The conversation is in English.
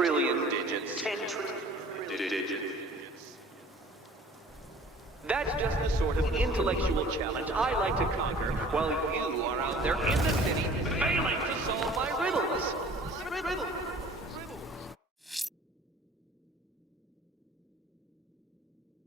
trillion digits. 10 trillion digits. That's just the sort of intellectual challenge I like to conquer while you are out there in the city failing to solve my riddles.